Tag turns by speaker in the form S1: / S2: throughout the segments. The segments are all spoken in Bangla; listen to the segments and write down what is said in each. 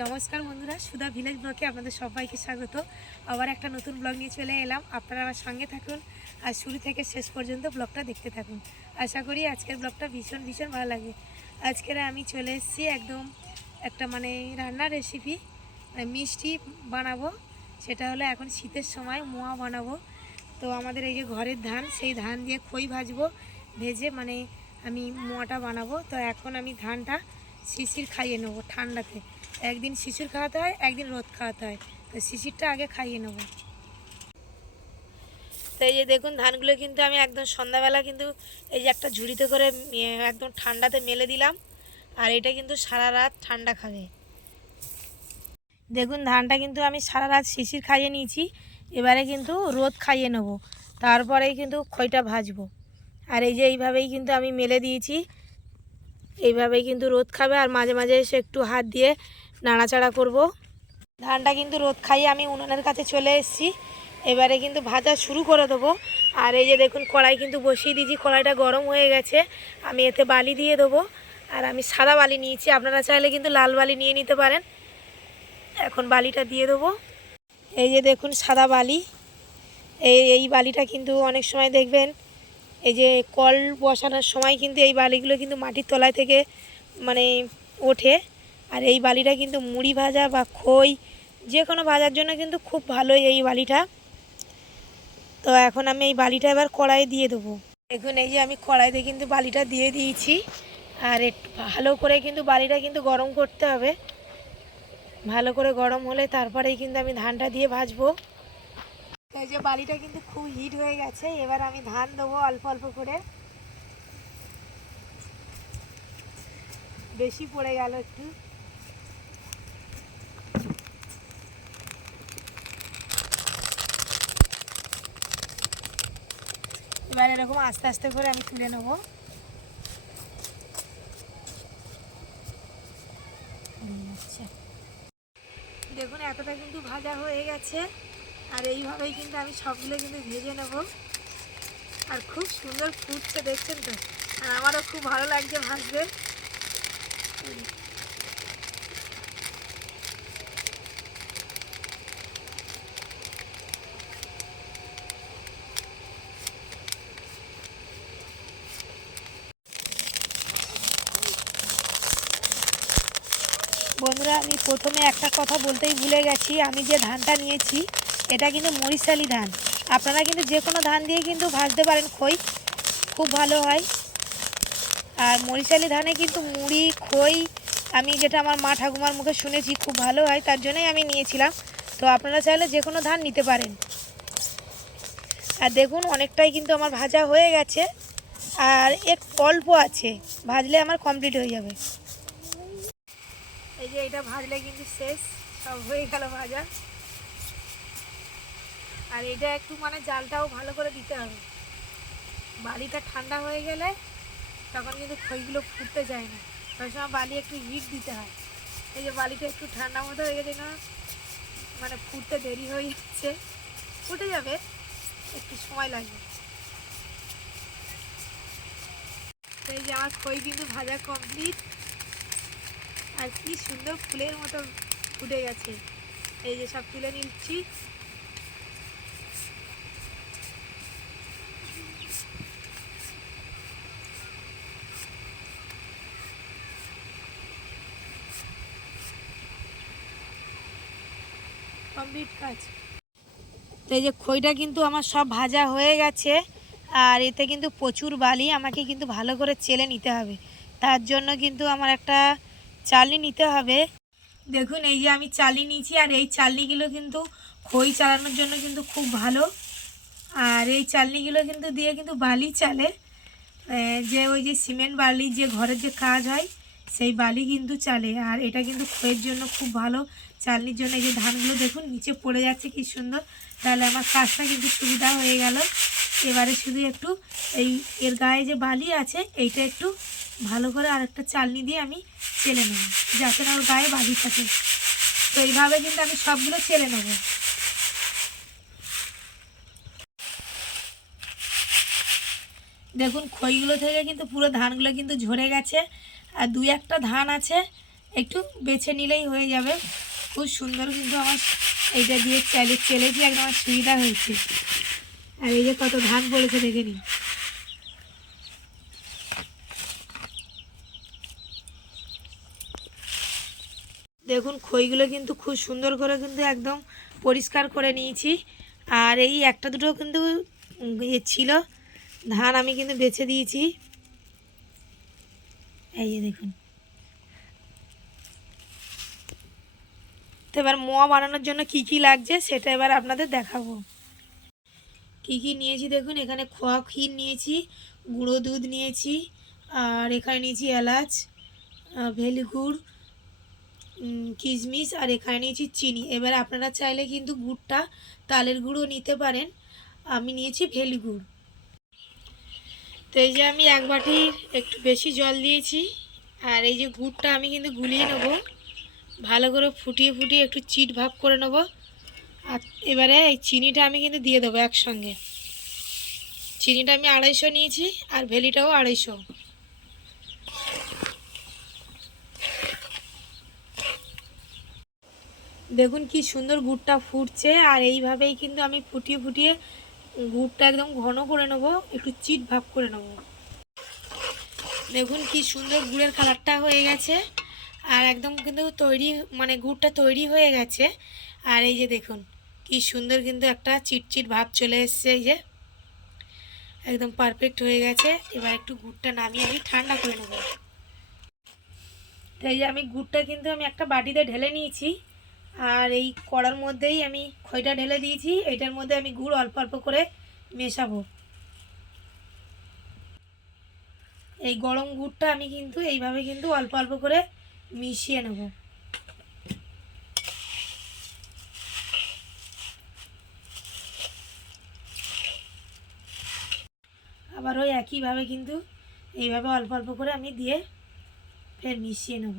S1: নমস্কার বন্ধুরা, সুধা ভিলেজ ব্লকে আপনাদের সবাইকে স্বাগত। আবার একটা নতুন ব্লগ নিয়ে চলে এলাম। আপনারা আমার সঙ্গে থাকুন আর শুরু থেকে শেষ পর্যন্ত ব্লগটা দেখতে থাকুন। আশা করি আজকের ব্লগটা ভীষণ ভীষণ ভালো লাগে। আজকের আমি চলে এসেছি একদম একটা মানে রান্নার রেসিপি মানে মিষ্টি বানাবো। সেটা হলো এখন শীতের সময় মোয়া বানাবো। তো আমাদের এই যে ঘরের ধান, সেই ধান দিয়ে খই ভাজবো, ভেজে মানে আমি মোয়াটা বানাবো। তো এখন আমি ধানটা শিশির খাইয়ে নেব ঠান্ডাতে। একদিন শিশির খাওয়াতে হয়, একদিন রোদ খাওয়াতে হয়। তো শিশিরটা আগে খাইয়ে নেব। তো এই যে দেখুন, ধানগুলো কিন্তু আমি একদম সন্ধ্যাবেলা কিন্তু এই যে একটা ঝুড়িতে করে একদম ঠান্ডাতে মেলে দিলাম। আর এটা কিন্তু সারা রাত ঠান্ডা খাবে। দেখুন, ধানটা কিন্তু আমি সারা রাত শিশির খাইয়ে নিয়েছি। এবারে কিন্তু রোদ খাইয়ে নেব। তারপরেই কিন্তু খইটা ভাজবো। আর এই যে এইভাবেই কিন্তু আমি মেলে দিয়েছি। এইভাবেই কিন্তু রোদ খাবে আর মাঝে মাঝে এসে একটু হাত দিয়ে নাড়াচাড়া করব। ধানটা কিন্তু রোদ খাইয়ে আমি উনুনের কাছে চলে এসেছি। এবারে কিন্তু ভাজা শুরু করে দেবো। আর এই যে দেখুন, কড়াই কিন্তু বসিয়ে দিয়েছি। কড়াইটা গরম হয়ে গেছে। আমি এতে বালি দিয়ে দেবো। আর আমি সাদা বালি নিয়েছি। আপনারা চাইলে কিন্তু লাল বালি নিয়ে নিতে পারেন। এখন বালিটা দিয়ে দেবো। এই যে দেখুন, সাদা বালি। এই এই বালিটা কিন্তু অনেক সময় দেখবেন এই যে কল বসানোর সময় কিন্তু এই বালিগুলো কিন্তু মাটির তলায় থেকে মানে ওঠে। আর এই বালিটা কিন্তু মুড়ি ভাজা বা খই যে কোনো ভাজার জন্য কিন্তু খুব ভালো এই বালিটা। তো এখন আমি এই বালিটা এবার কড়াইয়ে দিয়ে দেবো। দেখুন, এই যে আমি কড়াইতে কিন্তু বালিটা দিয়ে দিয়েছি। আর একটু ভালো করে কিন্তু বালিটা কিন্তু গরম করতে হবে। ভালো করে গরম হলে তারপরেই কিন্তু আমি ধানটা দিয়ে ভাজবো। এই যে বালিটা কিন্তু খুব হিট হয়ে গেছে, এবার আমি ধান দেবো অল্প অল্প করে। বেশি পড়ে গেল একটু। এবার এরকম আস্তে আস্তে করে আমি তুলে নেব। আচ্ছা। দেখুন, এতটা কিন্তু ভাজা হয়ে গেছে। আর এইভাবেই কিন্তু আমি সবগুলো কিন্তু ভেজে নেব। আর খুব সুন্দর ফুটছে, দেখছেন তো? আর আমারও খুব ভালো লাগছে ভাজতে। বন্ধুরা, আমি প্রথমে একটা কথা বলতেই ভুলে গেছি। আমি যে ধানটা নিয়েছি এটা কিন্তু মরিশালি ধান। আপনারা কিন্তু যে কোনো ধান দিয়ে কিন্তু ভাজতে পারেন খই, খুব ভালো হয়। আর মরিশালি ধানে কিন্তু মুড়ি, খই, আমি যেটা আমার মা ঠাকুমার মুখে শুনেছি খুব ভালো হয়, তার জন্যই আমি নিয়েছিলাম। তো আপনারা চাইলে যে কোনো ধান নিতে পারেন। আর দেখুন, অনেকটাই কিন্তু আমার ভাজা হয়ে গেছে। আর এক অল্প আছে, ভাজলে আমার কমপ্লিট হয়ে যাবে। এই যে এটা ভাজলে কিন্তু শেষ, সব হয়ে গেল ভাজা। আর এটা একটু মানে জালটাও ভালো করে দিতে হবে। বালিটা ঠান্ডা হয়ে গেলে তখন কিন্তু খইগুলো ফুটতে যায় না। ওই সময় বালি একটু হিট দিতে হয়। এই যে বালিটা একটু ঠান্ডা মতো হয়ে গেছে না মানে ফুটতে দেরি হয়ে যাচ্ছে। ফুটে যাবে, একটু সময় লাগবে। এই যে আমার খই কিন্তু ভাজা কমপ্লিট আর কি সুন্দর ফুলের মতো ফুটে গেছে। এই যে সব তুলে নিচ্ছি। কমপ্লিট কাজ। তো এই যে খইটা কিন্তু আমার সব ভাজা হয়ে গেছে, আর এতে কিন্তু প্রচুর বালি, আমাকে কিন্তু ভালো করে চেলে নিতে হবে। তার জন্য কিন্তু আমার একটা চালনি নিতে হবে। দেখুন, এই যে আমি চালনি নিয়েছি, আর এই চালনিগুলো কিন্তু খই চালানোর জন্য কিন্তু খুব ভালো। আর এই চালনিগুলো কিন্তু দিয়ে কিন্তু বালি চালে। যে ওই যে সিমেন্ট বালি, যে ঘরের যে কাজ হয়, সেই বালি কিন্তু চালে। আর এটা কিন্তু খইয়ের জন্য খুব ভালো। চালনির জন্য এই যে ধানগুলো দেখুন, নিচে পড়ে যাচ্ছে, কি সুন্দর। তাহলে আমার কাজটা কিন্তু সুবিধা হয়ে গেল। এবারে শুধু একটু এই এর গায়ে যে বালি আছে, এইটা একটু ভালো করে আরেকটা চালনি দিয়ে আমি চেলে নেব, যাতে না ওর গায়ে বালি থাকে। তো এইভাবে কিন্তু আমি সবগুলো চেলে নেব। দেখুন, খইগুলো থেকে কিন্তু পুরো ধানগুলো কিন্তু ঝরে গেছে, আর দুই একটা ধান আছে, একটু বেছে নিলেই হয়ে যাবে। খুব সুন্দর কিন্তু আমার এইটা দিয়ে চালে চেলেছি একদম আমার সুবিধা হয়েছে। আর এই যে কত ধান পড়েছে দেখে নিন। দেখুন, খইগুলো কিন্তু খুব সুন্দর করে কিন্তু একদম পরিষ্কার করে নিয়েছি। আর এই একটা দুটো কিন্তু ইয়ে ছিল, ধান আমি কিন্তু বেছে দিয়েছি। এই দেখুন। তো এবার মোয়া বানানোর জন্য কি কি লাগছে সেটা এবার আপনাদের দেখাবো। কি কি নিয়েছি দেখুন এখানে খোয়া ক্ষীর নিয়েছি গুঁড়ো দুধ নিয়েছি আর এখানে নিয়েছি এলাচ আহ, ভেলি গুড় উম, কিশমিশ আর এখানে নিয়েছি চিনি। এবার আপনারা চাইলে কিন্তু গুড়টা তালের গুঁড়ো নিতে পারেন। আমি নিয়েছি ভেলি গুড় তো এই যে আমি এক বাটির একটু বেশি জল দিয়েছি আর এই যে গুড়টা আমি কিন্তু গুলিয়ে নেব। ভালো করে ফুটিয়ে ফুটিয়ে একটু চিট ভাব করে নেব। আর এবারে এই চিনিটা আমি কিন্তু দিয়ে দেবো একসঙ্গে। চিনিটা আমি আড়াইশো নিয়েছি আর ভেলিটাও আড়াইশো। দেখুন কি সুন্দর গুড়টা ফুটছে আর এইভাবেই কিন্তু আমি ফুটিয়ে ফুটিয়ে গুড়টা একদম ঘন করে নেব, একটু চিট ভাব করে নেব। দেখুন কি সুন্দর গুড়ের কালারটা হয়ে গেছে। আর একদম কিন্তু তৈরি মানে গুড়টা তৈরি হয়ে গেছে। আর এই যে দেখুন, কি সুন্দর কিন্তু একটা চিটচিট ভাব চলে এসছে এই যে। একদম পারফেক্ট হয়ে গেছে। এবার একটু গুড়টা নামিয়ে আমি ঠান্ডা করে নেব। এই যে আমি গুড়টা কিন্তু আমি একটা বাটিতে ঢেলে নিয়েছি। আর এই কড়ার মধ্যেই আমি খইটা ঢেলে দিয়েছি। এটার মধ্যে আমি গুড় অল্প অল্প করে মেশাবো। এই গরম গুড়টা আমি কিন্তু এইভাবে কিন্তু অল্প অল্প করে মিশিয়ে নেব। আবার ওই একইভাবে কিন্তু এইভাবে অল্প অল্প করে আমি দিয়ে ফের মিশিয়ে নেব।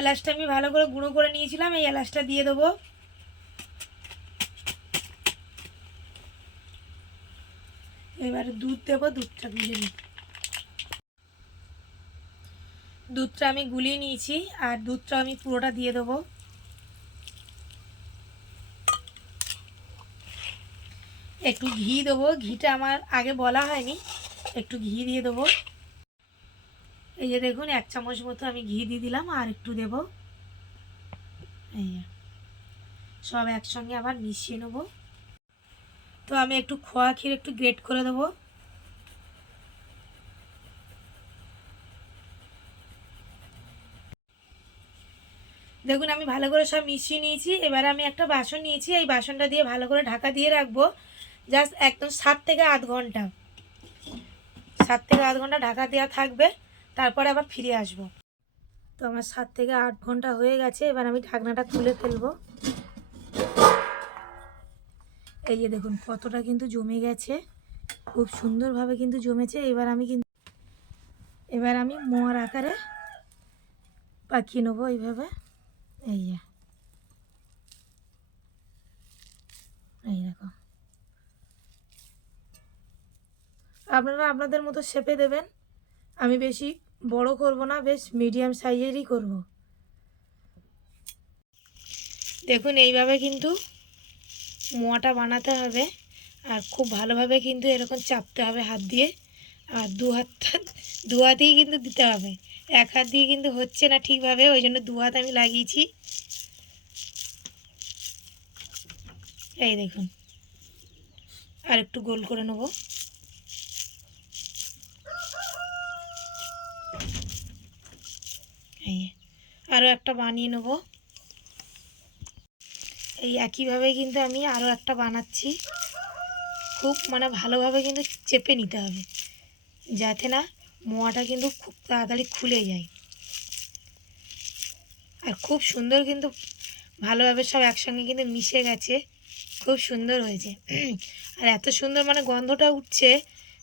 S1: এলাচটা আমি ভালো করে গুঁড়ো করে নিয়েছিলাম, এই এলাচটা দিয়ে দেবো। এবারে দুধ দেবো, দুধটা গুলে নিই। দুধটা আমি গুলিয়ে নিয়েছি আর দুধটা আমি পুরোটা দিয়ে দেবো। একটু ঘি দেবো, ঘিটা আমার আগে বলা হয়নি, একটু ঘি দিয়ে দেবো। এই যে দেখুন, এক চামচ মতো আমি ঘি দিয়ে দিলাম আর একটু দেব। এই সব একসঙ্গে আবার মিশিয়ে নেব। তো আমি একটু খোয়া ক্ষীর একটু গ্রেট করে দেবো। দেখুন, আমি ভালো করে সব মিশিয়ে নিয়েছি। এবার আমি একটা বাসন নিয়েছি। এই বাসনটা দিয়ে ভালো করে ঢাকা দিয়ে রাখব। জাস্ট একদম সাত থেকে আধ ঘণ্টা। সাত থেকে আধ ঘণ্টা ঢাকা দেওয়া থাকবে। তারপরে আবার ফিরে আসব। তো আমার সাত থেকে আট ঘণ্টা হয়ে গেছে। এবার আমি ঢাকনাটা খুলে ফেলব। এই যে দেখুন, কতটা কিন্তু জমে গেছে। খুব সুন্দরভাবে কিন্তু জমেছে। এবার আমি কিন্তু, এবার আমি মোয়ার আকারে পাকিয়ে নেব এইভাবে। এই যে। আপনারা আপনাদের মতো শেপে দেবেন। আমি বেশি বড় করব না, বেশ মিডিয়াম সাইজেরই করব। দেখুন, এইভাবে কিন্তু মোয়াটা বানাতে হবে আর খুব ভালোভাবে কিন্তু এরকম চাপতে হবে হাত দিয়ে। আর দু হাতটা দু হাতেই কিন্তু দিতে হবে। এক হাত দিয়ে কিন্তু হচ্ছে না ঠিকভাবে, ওই জন্য দু হাত আমি লাগিয়েছি। এই দেখুন, আর একটু গোল করে নেব। এই আরও একটা বানিয়ে নেব। এই একইভাবে কিন্তু আমি আরও একটা বানাচ্ছি। খুব মানে ভালোভাবে কিন্তু চেপে নিতে হবে। যাতে না মোয়াটা কিন্তু খুব তাড়াতাড়ি খুলে যায়। আর খুব সুন্দর কিন্তু ভালোভাবে সব একসঙ্গে কিন্তু মিশে গেছে। খুব সুন্দর হয়েছে। আর এত সুন্দর মানে গন্ধটা উঠছে,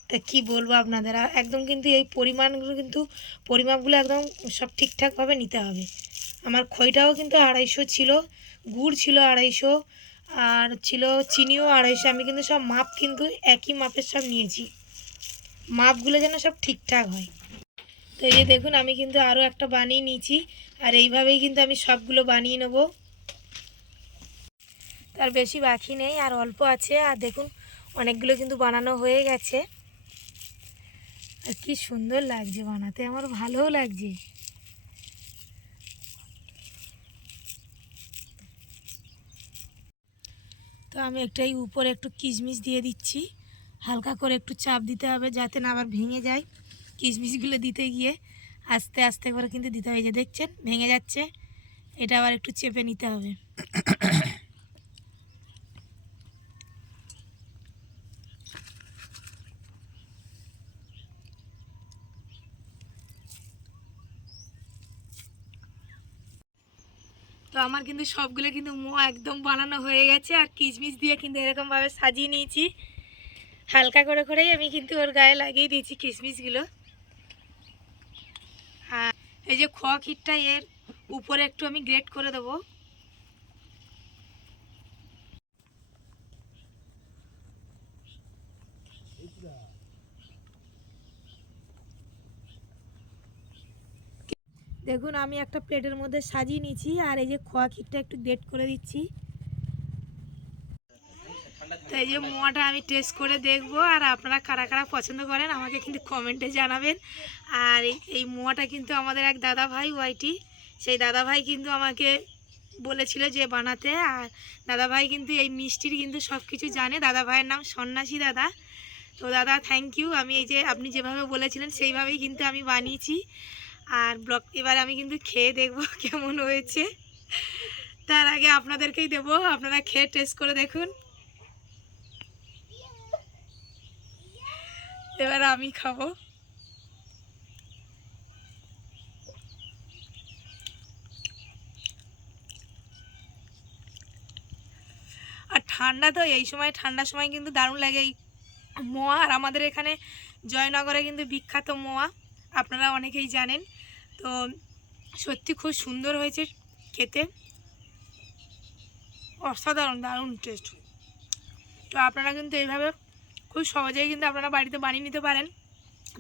S1: তা কি বলব আপনাদের? আর একদম কিন্তু এই পরিমাণগুলো কিন্তু, পরিমাপগুলো একদম সব ঠিকঠাকভাবে নিতে হবে। আমার খইটাও কিন্তু আড়াইশো ছিল। গুড় ছিল আড়াইশো আর ছিল চিনিও আড়াইশো। আমি কিন্তু সব মাপ কিন্তু একই মাপের সব নিয়েছি। মাপগুলো যেন সব ঠিকঠাক হয়। তো এই যে দেখুন, আমি কিন্তু আরও একটা বানিয়ে নিয়েছি আর এইভাবেই কিন্তু আমি সবগুলো বানিয়ে নেব। তার বেশি বাকি নেই, আর অল্প আছে। আর দেখুন, অনেকগুলো কিন্তু বানানো হয়ে গেছে। আর কি সুন্দর লাগছে বানাতে, আমার ভালোও লাগছে। তো আমি একটাই উপরে একটু কিশমিশ দিয়ে দিচ্ছি। হালকা করে একটু চাপ দিতে হবে যাতে না আবার ভেঙে যায় কিশমিশগুলো দিতে গিয়ে। আস্তে আস্তে করে কিন্তু দিতে হবে। যে দেখছেন, ভেঙে যাচ্ছে। এটা আবার একটু চেপে নিতে হবে। তো আমার কিন্তু সবগুলো কিন্তু মো একদম বানানো হয়ে গেছে আর কিচমিচ দিয়ে কিন্তু এরকমভাবে সাজিয়ে নিয়েছি। হালকা করে করেই আমি কিন্তু ওর গায়ে লাগিয়ে দিয়েছি কিশমিশগুলো। হ্যাঁ এই যে খোয়া ক্ষীরটা এর উপরে একটু আমি গ্রেট করে দেবো। দেখুন, আমি একটা প্লেটের মধ্যে সাজিয়ে নিয়েছি আর এই যে খোয়া ক্ষীরটা একটু গ্রেট করে দিচ্ছি। তো এই যে মোয়াটা আমি টেস্ট করে দেখব আর আপনারা কারা কারা পছন্দ করেন আমাকে কিন্তু কমেন্টে জানাবেন। আর এই- এই মোয়াটা কিন্তু আমাদের এক দাদা ভাই ওয়াইটি সেই দাদা ভাই কিন্তু আমাকে বলেছিল যে বানাতে। আর দাদা ভাই কিন্তু এই মিষ্টির কিন্তু সব কিছু জানে। দাদা ভাইয়ের নাম সন্ন্যাসী দাদা। তো দাদা থ্যাংক ইউ আমি এই যে আপনি যেভাবে বলেছিলেন, সেইভাবেই কিন্তু আমি বানিয়েছি। আর ব্লগ এবার আমি কিন্তু খেয়ে দেখব কেমন হয়েছে। তার আগে আপনাদেরকেই দেবো, আপনারা খেয়ে টেস্ট করে দেখুন। এবার আমি খাব। আর ঠান্ডা তো, এই সময় ঠান্ডার সময় কিন্তু দারুণ লাগে। এই মোয়া, আর আমাদের এখানে জয়নগরে কিন্তু বিখ্যাত মোয়া। আপনারা অনেকেই জানেন। তো সত্যি খুব সুন্দর হয়েছে খেতে। অসাধারণ, দারুণ টেস্ট তো আপনারা কিন্তু এইভাবে খুব সহজেই কিন্তু আপনারা বাড়িতে বানিয়ে নিতে পারেন।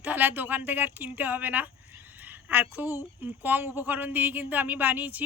S1: তাহলে আর দোকান থেকে আর কিনতে হবে না। আর খুব কম উপকরণ দিয়েই কিন্তু আমি বানিয়েছি।